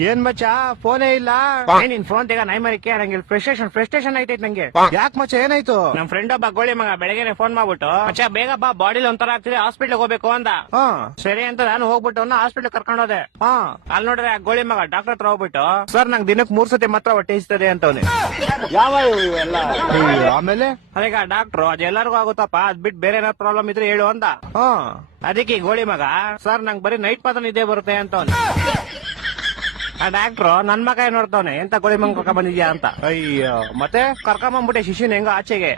ಏನ್ ಮಚ್ಚ ಫೋನೇ ಇಲ್ಲ. ನಿನ್ ಫೋನ್ ತೆಗ ನೈ ಮರಿಕೆ ನಂಗೆ ಫ್ರಸ್ಟ್ರೇಷನ್ ಆಯ್ತೈತ್ ನಂಗೆ. ಯಾಕೆ ಮಚ್ಚ ಏನಾಯ್ತು? ನಮ್ ಫ್ರೆಂಡ್ ಒಬ್ಬ ಗೋಳಿ ಮಗ ಬೆಳಗ್ಗೆ ಫೋನ್ ಮಾಡ್ಬಿಟ್ಟು ಮಚ್ಚ ಬೇಗ ಬಾ ಬಾಡಿಲಿ ಒಂಥರ ಆಗ್ತಿದೆ ಹಾಸ್ಪಿಟ್ಲ್ ಹೋಗ್ಬೇಕು ಅಂದ. ಸರಿ ಅಂತ ನಾನು ಹೋಗ್ಬಿಟ್ಟು ಹಾಸ್ಪಿಟ್ಲ್ ಕರ್ಕೊಂಡು ಹೋದೆ. ಅಲ್ಲಿ ನೋಡ್ರೆ ಆ ಗೋಳಿ ಮಗ ಡಾಕ್ಟರ್ ಹತ್ರ ಹೋಗ್ಬಿಟ್ಟು ಸರ್ ನಂಗೆ ದಿನಕ್ಕೆ 3 ಸತಿ ಮಾತ್ರ ಹೊಟ್ಟೆ ಇಸ್ತದೆ ಅಂತವ್ನೆ. ಯಾವ ಇವೆಲ್ಲ? ಆಮೇಲೆ ಅದೀಗ ಡಾಕ್ಟ್ರು ಅದೆಲ್ಲರಿಗೂ ಆಗುತ್ತಪ್ಪ ಅದ್ ಬಿಟ್ಟು ಬೇರೆ ಏನಾದ್ರು ಪ್ರಾಬ್ಲಮ್ ಇದ್ರೆ ಹೇಳು ಅಂದ. ಅದಕ್ಕೆ ಈ ಗೋಳಿ ಮಗ ಸರ್ ನಂಗೆ ಬರೀ ನೈಟ್ ಮಾತ್ರ ನಿದ್ದೆ ಬರುತ್ತೆ ಅಂತವ್ನೆ. ಆ ಡಾಕ್ಟ್ರು ನನ್ ಮಗ ಏನ್ ನೋಡ್ತಾವನೆ ಎಂತ ಗೋಳಿ ಮಂಗ ಕರ್ಕೊಂಡ್ ಬಂದಿದ್ಯಾ ಅಂತ. ಅಯ್ಯೋ ಮತ್ತೆ ಕರ್ಕೊಂಬಂದ್ಬಿಟ್ಟೆ ಶಿಶುನ್ ಹೆಂಗ ಆಚೆಗೆ.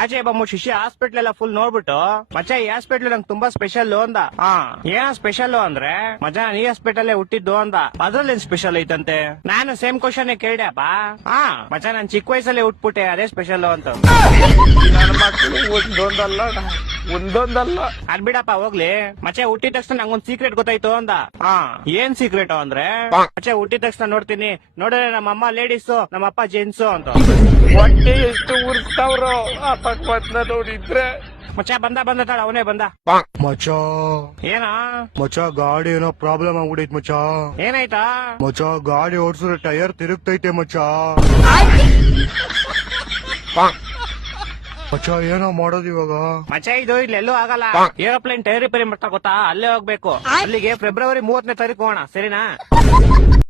ಆಚೆ ಬಂದ್ಬಿಟ್ಟು ಶಿಶು ಹಾಸ್ಪಿಟ್ಲ್ ಎಲ್ಲ ಫುಲ್ ನೋಡ್ಬಿಟ್ಟು ಮಚ್ಚ ಈ ಹಾಸ್ಪಿಟ್ಲ್ ನಂಗೆ ತುಂಬಾ ಸ್ಪೆಷಲ್ ಅಂದ. ಏನೋ ಸ್ಪೆಷಲ್ ಅಂದ್ರೆ ಮಜಾ ಈ ಹಾಸ್ಪಿಟಲ್ ಹುಟ್ಟಿದ್ದು ಅಂದ. ಅದ್ರಲ್ಲಿ ಸ್ಪೆಷಲ್ ಐತಂತೆ. ನಾನು ಸೇಮ್ ಕ್ವಶನ್ ಕೇಳ್ದಪ್ಪ. ಮಚ್ಚ ನಾನ್ ಚಿಕ್ಕ ವಯಸ್ಸಲ್ಲೇ ಹುಟ್ಬಿಟ್ಟೆ ಅದೇ ಸ್ಪೆಷಲ್ ಅಂತ. ನನ್ನ ಮಕ್ಕಳು ಒಂದೊಂದಲ್ಲ ಅದ್ ಬಿಡಪ್ಪ ಹೋಗ್ಲಿ. ಮಚ್ಚೆ ಹುಟ್ಟಿದ ತಕ್ಷಣ ನಂಗೊಂದ್ ಸೀಕ್ರೆಟ್ ಗೊತ್ತಾಯ್ತು ಅಂದ. ಏನ್ ಸೀಕ್ರೆಟ್ ಅಂದ್ರೆ ಮಚ್ಚೆ ಹುಟ್ಟಿದ ತಕ್ಷಣ ನೋಡ್ತೀನಿ ನೋಡಿದ್ರೆ ನಮ್ಮಮ್ಮ ಲೇಡೀಸು ನಮ್ಮಪ್ಪ ಜೆಂಟ್ಸು ಅಂತ. ಹೊಟ್ಟೆ ಎಷ್ಟು ಉರ್ಸ್ತಾವ್ರೋ ಆ ಪಕ್ವತ್ನ ನೋಡಿದ್ರೆ. ಮಚ್ಚ ಬಂದ ತಾಳ ಅವನೇ ಬಂದ. ಮಚ್ಚ ಏನ ಮಚ್ಚ ಗಾಡಿ ಏನೋ ಪ್ರಾಬ್ಲಮ್ ಆಗ್ಬಿಡೈತ್ ಮಚ್ಚ. ಏನಾಯ್ತಾ? ಮಚ್ಚ ಗಾಡಿ ಓಡಿಸಿದ್ರೆ ಟೈರ್ ತಿರುಗ್ತೈತೆ ಮಚ್ಚ. ಮಚ್ಚ ಏನೋ ಮಾಡೋದು ಇವಾಗ? ಮಚ್ಚ ಇದು ಇಲ್ಲೆಲ್ಲೂ ಆಗಲ್ಲ. ಏರೋಪ್ಲೇನ್ ಟೈರ್ ರಿಪೇರಿ ಮಾಡ್ತಾ ಗೊತ್ತಾ? ಅಲ್ಲೇ ಹೋಗ್ಬೇಕು. ಅಲ್ಲಿಗೆ ಫೆಬ್ರವರಿ 30ನೇ ತಾರೀಕು ಹೋಗೋಣ ಸರಿನಾ?